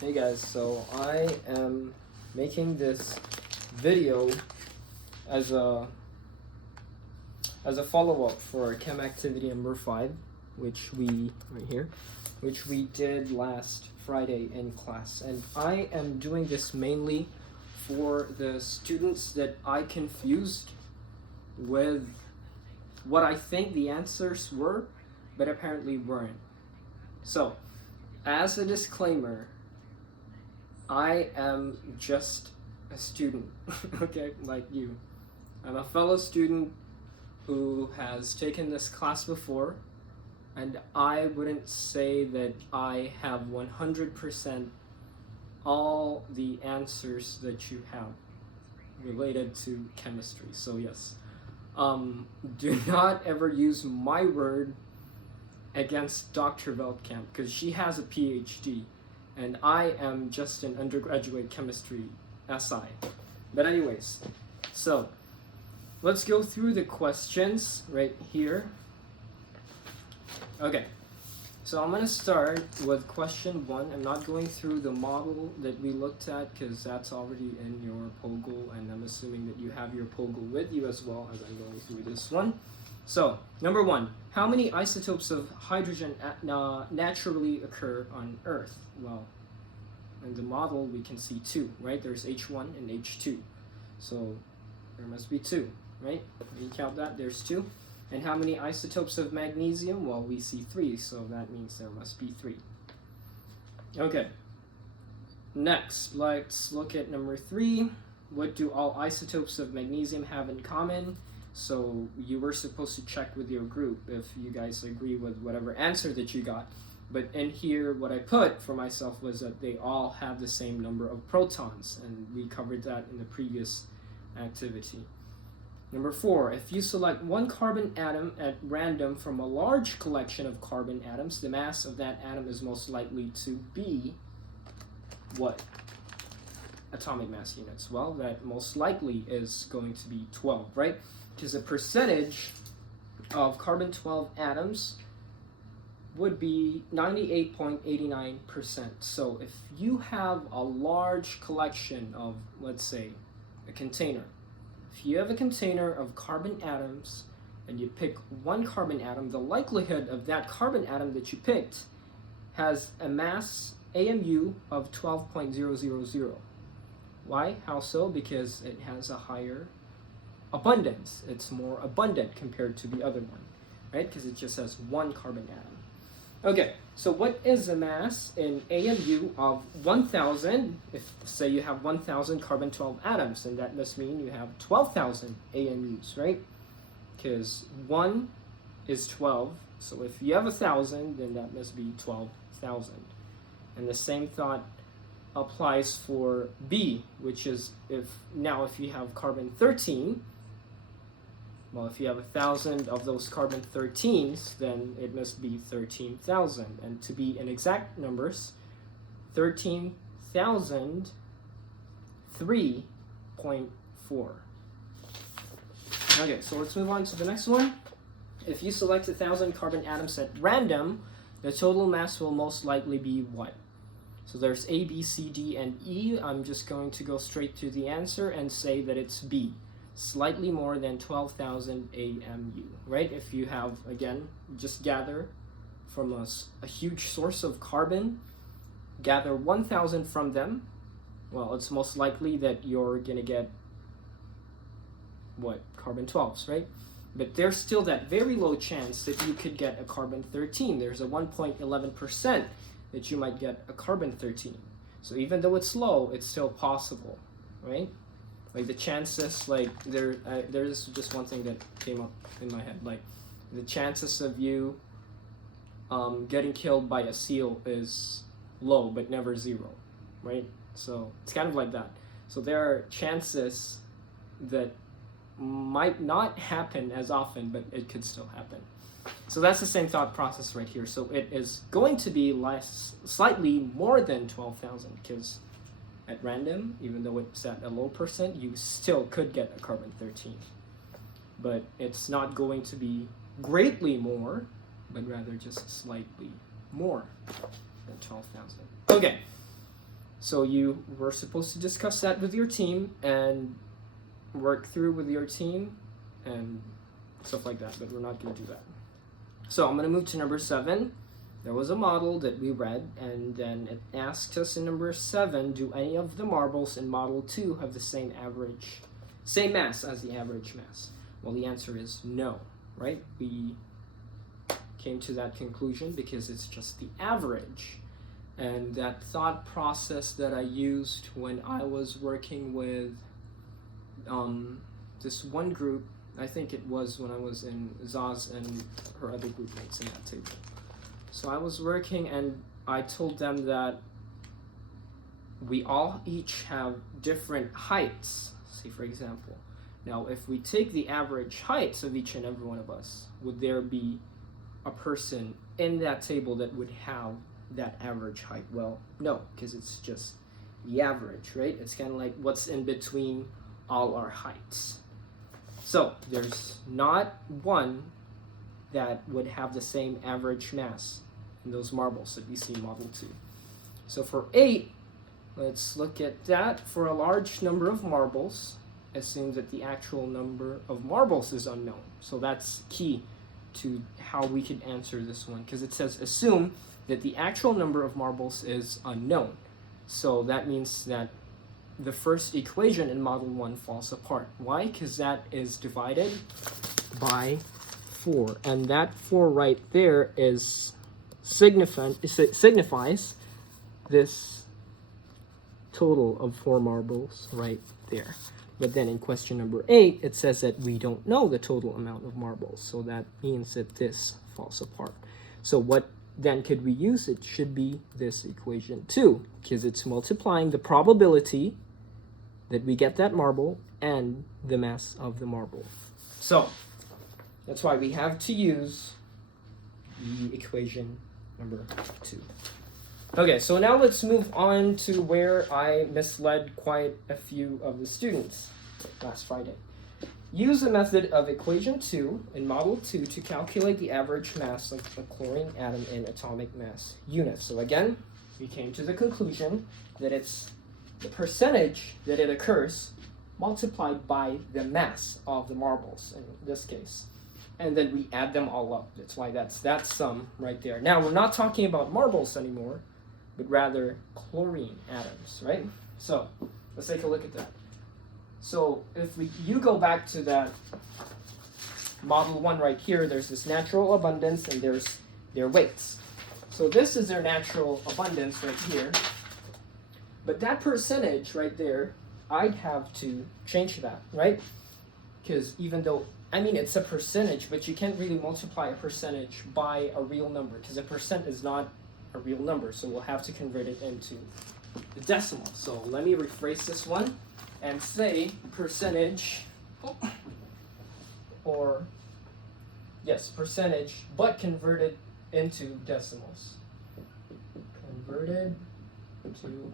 Hey guys, so I am making this video as a follow-up for Chem activity number 5, which we did last Friday in class. And I am doing this mainly for the students that I confused with what I think the answers were, but apparently weren't. So, as a disclaimer, I am just a student, okay, like you. I'm a fellow student who has taken this class before, and I wouldn't say that I have 100% all the answers that you have related to chemistry. So yes, do not ever use my word against Dr. Veldkamp, because she has a PhD and I am just an undergraduate chemistry SI. But anyways, so let's go through the questions right here. Okay, so I'm going to start with question 1. I'm not going through the model that we looked at because that's already in your POGL, and I'm assuming that you have your POGL with you as well as I'm going through this one. So, number 1, how many isotopes of hydrogen naturally occur on Earth? Well, in the model we can see 2, right? There's H1 and H2. So, there must be 2, right? When you count that, there's 2. And how many isotopes of magnesium? Well, we see 3, so that means there must be 3. Okay. Next, let's look at number 3. What do all isotopes of magnesium have in common? So you were supposed to check with your group if you guys agree with whatever answer that you got. But in here, what I put for myself was that they all have the same number of protons, and we covered that in the previous activity. Number 4, if you select one carbon atom at random from a large collection of carbon atoms, the mass of that atom is most likely to be what? Atomic mass units. Well, that most likely is going to be 12, right? Because the percentage of carbon-12 atoms would be 98.89%. So if you have a large collection of, let's say, a container, if you have a container of carbon atoms and you pick one carbon atom, the likelihood of that carbon atom that you picked has a mass AMU of 12.000. Why? How so? Because it has a higher abundance. It's more abundant compared to the other one, right? Because it just has one carbon atom. Okay, so what is the mass in AMU of 1,000? If, say, you have 1,000 carbon-12 atoms, then that must mean you have 12,000 AMUs, right? Because 1 is 12, so if you have 1,000, then that must be 12,000. And the same thought applies for B, which is if you have carbon-13, well, if you have 1,000 of those carbon-13s, then it must be 13,000. And to be in exact numbers, 13,003.4. Okay, so let's move on to the next one. If you select 1,000 carbon atoms at random, the total mass will most likely be what? So there's A, B, C, D, and E. I'm just going to go straight to the answer and say that it's B. Slightly more than 12,000 AMU, right? If you have, again, just gather from a huge source of carbon, gather 1,000 from them, well, it's most likely that you're going to get, what, carbon-12s, right? But there's still that very low chance that you could get a carbon-13. There's a 1.11% that you might get a carbon-13. So even though it's low, it's still possible, right? Like the chances, like there's just one thing that came up in my head. Like the chances of you getting killed by a seal is low, but never 0, right? So it's kind of like that. So there are chances that might not happen as often, but it could still happen. So that's the same thought process right here. So it is going to be slightly more than 12,000 because at random, even though it's at a low percent, you still could get a carbon-13. But it's not going to be greatly more, but rather just slightly more than 12,000. Okay, So you were supposed to discuss that with your team and work through with your team and stuff like that, but we're not going to do that. So I'm going to move to number 7. There was a model that we read, and then it asked us in number 7, do any of the marbles in model 2 have the same mass as the average mass? Well, the answer is no, right? We came to that conclusion because it's just the average. And that thought process that I used when I was working with this one group, I think it was when I was in Zaz and her other group mates in that table. So I was working and I told them that we all each have different heights, say for example. Now if we take the average heights of each and every one of us, would there be a person in that table that would have that average height? Well, no, because it's just the average, right? It's kind of like what's in between all our heights. So there's not one that would have the same average mass in those marbles that we see in model 2. So for 8, let's look at that. For a large number of marbles, assume that the actual number of marbles is unknown. So that's key to how we could answer this one, because it says assume that the actual number of marbles is unknown. So that means that the first equation in model 1 falls apart. Why? Because that is divided by 4, and that 4 right there is signifies this total of 4 marbles right there. But then in question number 8, it says that we don't know the total amount of marbles, so that means that this falls apart. So what then could we use? It should be this equation 2, because it's multiplying the probability that we get that marble and the mass of the marble. So that's why we have to use the equation number 2. Okay, so now let's move on to where I misled quite a few of the students last Friday. Use the method of equation 2 in model 2 to calculate the average mass of a chlorine atom in atomic mass units. So again, we came to the conclusion that it's the percentage that it occurs multiplied by the mass of the marbles in this case. And then we add them all up. That's why that's that sum right there. Now, we're not talking about marbles anymore, but rather chlorine atoms, right? So let's take a look at that. So if you go back to that model 1 right here, there's this natural abundance and there's their weights. So this is their natural abundance right here. But that percentage right there, I'd have to change that, right? Because even though, I mean, it's a percentage, but you can't really multiply a percentage by a real number, because a percent is not a real number. So we'll have to convert it into the decimal. So let me rephrase this one and say percentage, or yes, percentage, but converted into decimals. Converted to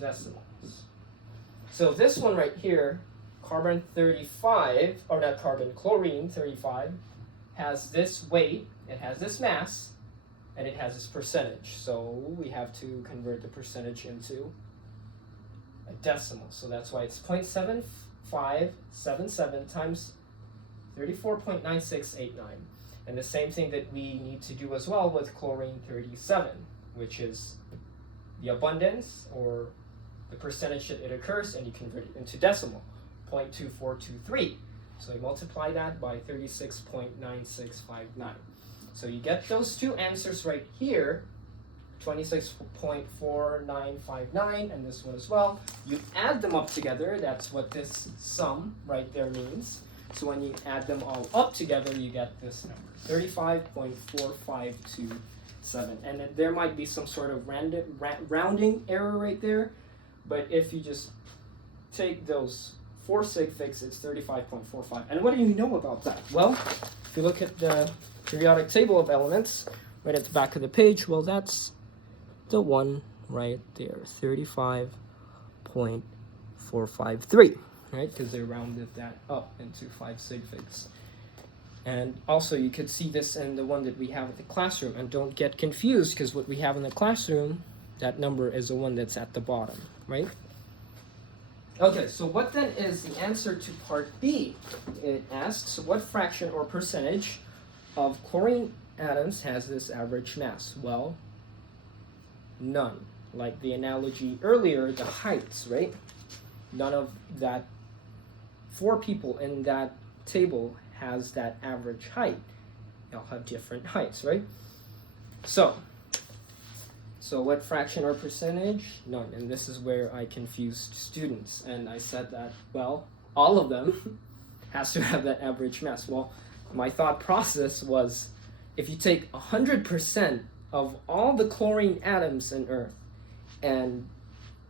decimals. So this one right here, carbon 35, or not carbon, chlorine 35, has this weight, it has this mass, and it has this percentage. So we have to convert the percentage into a decimal. So that's why it's 0.7577 times 34.9689. And the same thing that we need to do as well with chlorine 37, which is the abundance, or the percentage that it occurs, and you convert it into decimal, 0.2423. So you multiply that by 36.9659. So you get those two answers right here, 26.4959, and this one as well. You add them up together, that's what this sum right there means. So when you add them all up together, you get this number, 35.4527. And there might be some sort of rounding error right there, but if you just take those 4 sig figs, it's 35.45. And what do you know about that? Well, if you look at the periodic table of elements right at the back of the page, well, that's the one right there, 35.453, right? Because they rounded that up into 5 sig figs. And also you could see this in the one that we have at the classroom. And don't get confused, because what we have in the classroom That number is the one that's at the bottom, right? Okay, so what then is the answer to part B? It asks, what fraction or percentage of chlorine atoms has this average mass? Well, none. Like the analogy earlier, the heights, right? None of that 4 people in that table has that average height. They all have different heights, right? So what fraction or percentage? None. And this is where I confused students. And I said that, well, all of them has to have that average mass. Well, my thought process was, if you take 100% of all the chlorine atoms in Earth and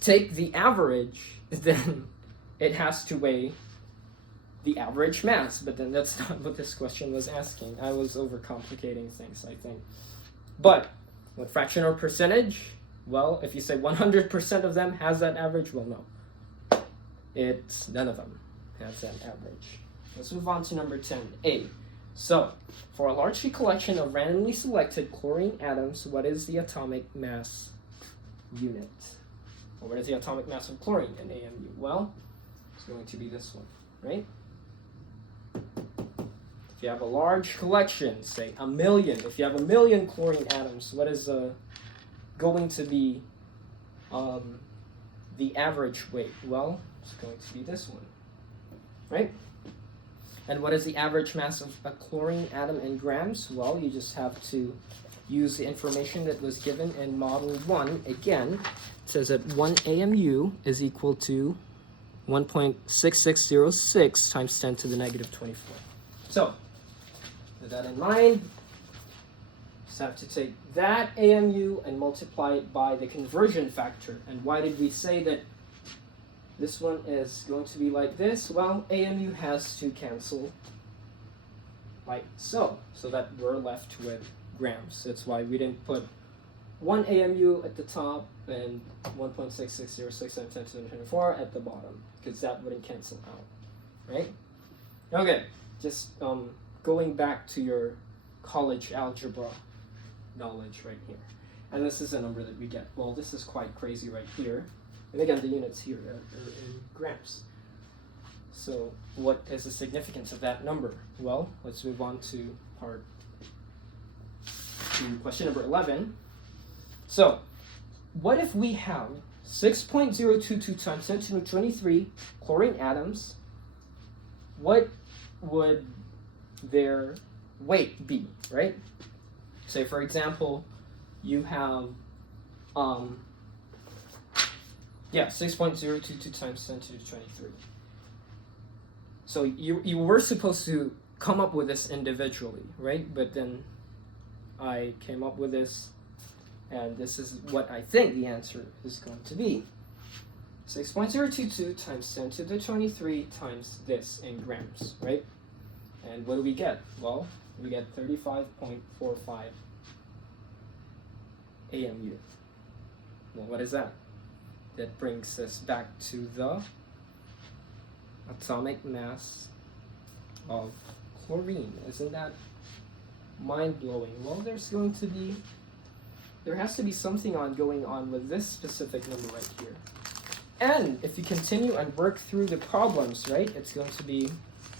take the average, then it has to weigh the average mass. But then that's not what this question was asking. I was overcomplicating things, I think. But what fraction or percentage? Well, if you say 100% of them has that average, well, no. It's none of them has that average. Let's move on to number 10A. So, for a large collection of randomly selected chlorine atoms, what is the atomic mass unit? Or what is the atomic mass of chlorine in AMU? Well, it's going to be this one, right? If you have a large collection, say 1,000,000, if you have 1,000,000 chlorine atoms, what is going to be the average weight? Well, it's going to be this one, right? And what is the average mass of a chlorine atom in grams? Well, you just have to use the information that was given in Model 1. Again, it says that 1 AMU is equal to 1.6606 times 10 to the negative 24. So, with that in mind, just have to take that AMU and multiply it by the conversion factor. And why did we say that this one is going to be like this? Well, AMU has to cancel like so that we're left with grams. That's why we didn't put 1 AMU at the top and 1.6606 times 10 to the 24 at the bottom, because that wouldn't cancel out, right? Okay, just going back to your college algebra knowledge right here. And this is a number that we get. Well, this is quite crazy right here. And again, the units here are in grams. So what is the significance of that number? Well, let's move on to question number 11. So what if we have 6.022 times 10 to the 23 chlorine atoms? What would their weight be, right? Say, for example, you have 6.022 times 10 to the 23. So you were supposed to come up with this individually, right? But then I came up with this, and this is what I think the answer is going to be. 6.022 times 10 to the 23 times this in grams, right? And what do we get? Well, we get 35.45 AMU. Well, what is that? That brings us back to the atomic mass of chlorine. Isn't that mind-blowing? Well, there has to be something going on with this specific number right here. And if you continue and work through the problems, right, it's going to be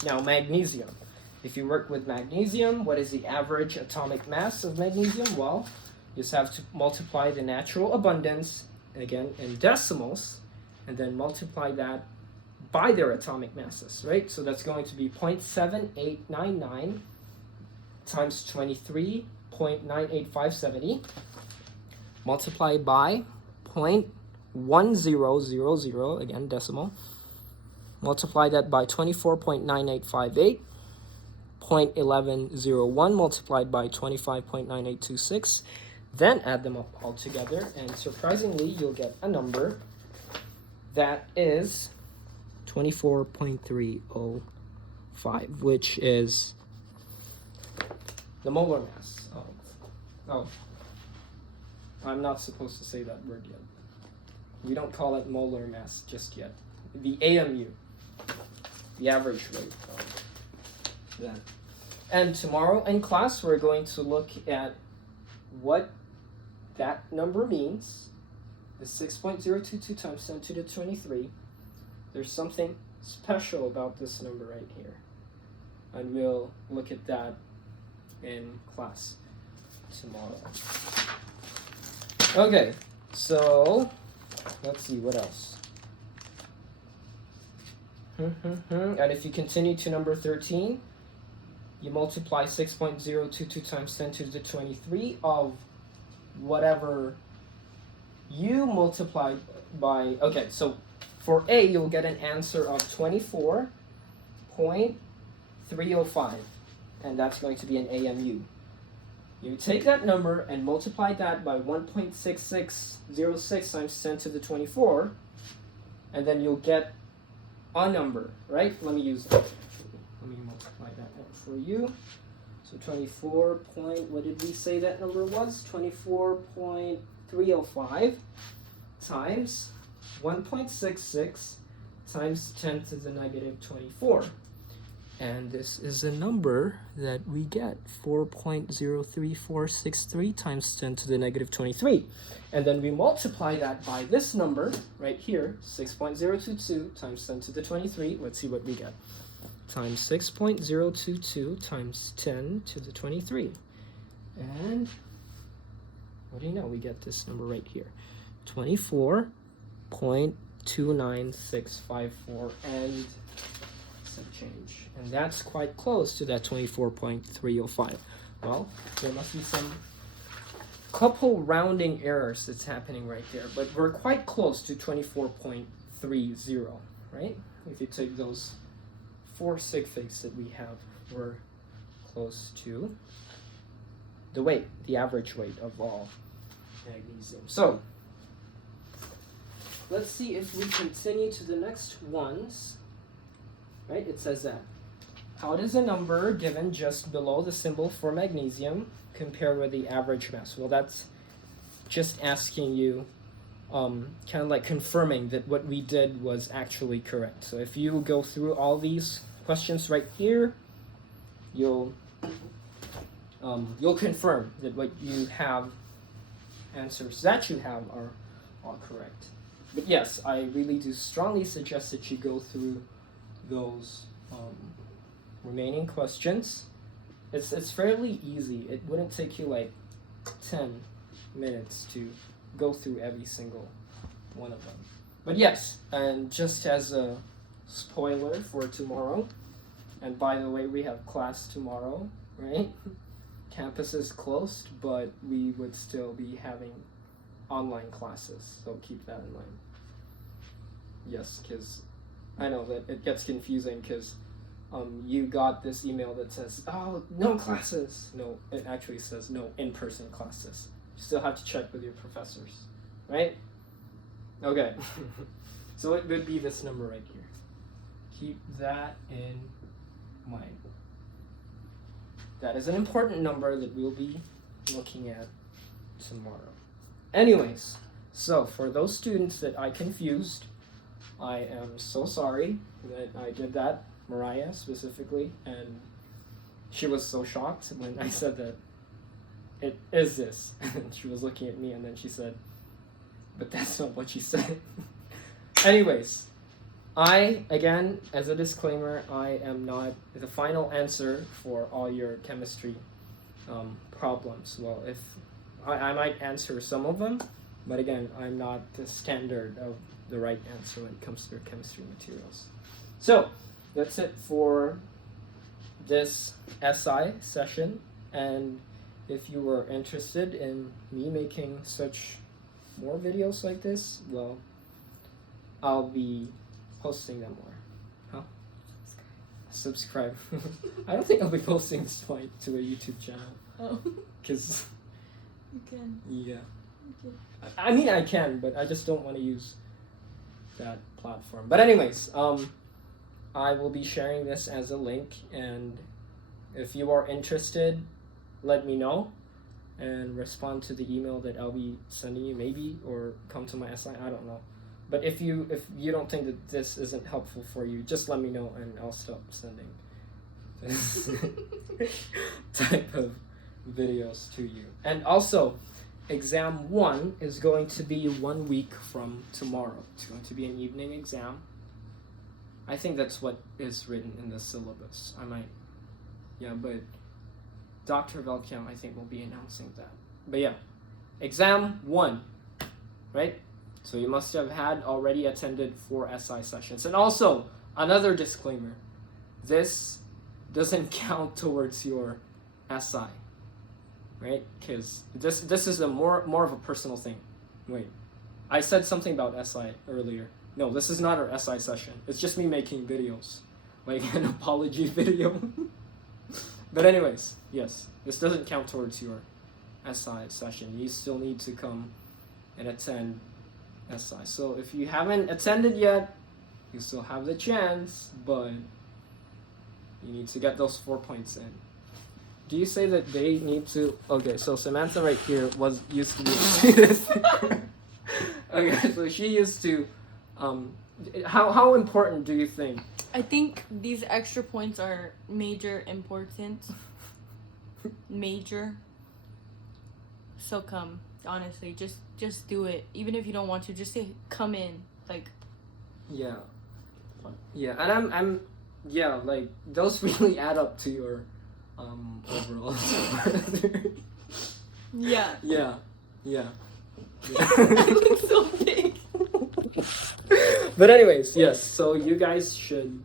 now magnesium. If you work with magnesium, what is the average atomic mass of magnesium? Well, you just have to multiply the natural abundance, again, in decimals, and then multiply that by their atomic masses, right? So that's going to be 0.7899 times 23.98570 multiplied by 0.1000, again, decimal. Multiply that by 24.9858. 0.1101 multiplied by 25.9826. Then add them up all together, and surprisingly, you'll get a number that is 24.305, which is the molar mass of... Oh, I'm not supposed to say that word yet. We don't call it molar mass just yet. The AMU, the average rate of that. And tomorrow in class, we're going to look at what that number means, is 6.022 times 10 to the 23. There's something special about this number right here. And we'll look at that in class tomorrow. Okay, so let's see what else. And if you continue to number 13, you multiply 6.022 times 10 to the 23 of whatever you multiplied by. Okay, so for A, you'll get an answer of 24.305, and that's going to be an AMU. You take that number and multiply that by 1.6606 times 10 to the 24, and then you'll get a number, right? Let me use that. Let me multiply that out for you. So 24 point, what did we say that number was? 24.305 times 1.66 times 10 to the negative 24. And this is a number that we get, 4.03463 times 10 to the negative 23. And then we multiply that by this number right here, 6.022 times 10 to the 23. Let's see what we get. Times 6.022 times 10 to the 23. And what do you know? We get this number right here, 24.29654 and some change. And that's quite close to that 24.305. Well, there must be some couple rounding errors that's happening right there, but we're quite close to 24.30, right? If you take those 4 sig figs that we have, we're close to the weight, the average weight of all magnesium. So let's see if we continue to the next ones. Right, it says that. How does a number given just below the symbol for magnesium compare with the average mass? Well, that's just asking you, kind of like confirming that what we did was actually correct. So if you go through all these questions right here, you'll confirm that what you have, answers that you have are all correct. But yes, I really do strongly suggest that you go through those remaining questions. It's fairly easy. It wouldn't take you like 10 minutes to go through every single one of them. But yes, and just as a spoiler for tomorrow, and by the way, we have class tomorrow, right? Campus is closed, but we would still be having online classes, so keep that in mind. Yes, because I know that it gets confusing because you got this email that says, oh, no classes. No, it actually says no in-person classes. You still have to check with your professors, right? Okay, so it would be this number right here. Keep that in mind. That is an important number that we'll be looking at tomorrow. Anyways, so for those students that I confused, I am so sorry that I did that, Mariah specifically, and she was so shocked when I said that it is this. And she was looking at me and then she said, but that's not what she said. Anyways, again, as a disclaimer, I am not the final answer for all your chemistry problems. Well, if I might answer some of them, but again, I'm not the standard of the right answer when it comes to chemistry materials. So that's it for this SI session, and if you were interested in me making such more videos like this, well, I'll be posting them more. Huh? Subscribe. I don't think I'll be posting this to a YouTube channel. Oh. Because You can. yeah. Okay. I mean, I can, but I just don't want to use that platform. But anyways, I will be sharing this as a link, and if you are interested, let me know and respond to the email that I'll be sending you, maybe, or come to my SI, I don't know. But if you don't think that this isn't helpful for you, just let me know and I'll stop sending this type of videos to you. And also, exam 1 is going to be 1 week from tomorrow. It's going to be an evening exam. I think that's what is written in the syllabus. I might, yeah, but Dr. Velchem, I think, will be announcing that. But yeah, exam 1, right? So you must have had already attended 4 SI sessions. And also, another disclaimer, this doesn't count towards your SI, right? Because this is a more of a personal thing. Wait, I said something about SI earlier. No, this is not our SI session. It's just me making videos, like an apology video. But anyways, yes, this doesn't count towards your SI session. You still need to come and attend SI. So if you haven't attended yet, you still have the chance, but you need to get those 4 points in. Do you say that they need to? Okay, so Samantha right here used to be this. Okay, so she used to. How important do you think? I think these extra points are major important. Major. So come, honestly, just do it. Even if you don't want to, just say come in. Like. Yeah. Yeah, and I'm yeah, like those really add up to your overall score. Yeah. Yeah. Yeah. I think so big. But anyways, yes, so you guys should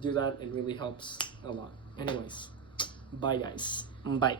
do that. It really helps a lot. Anyways, bye guys. Bye.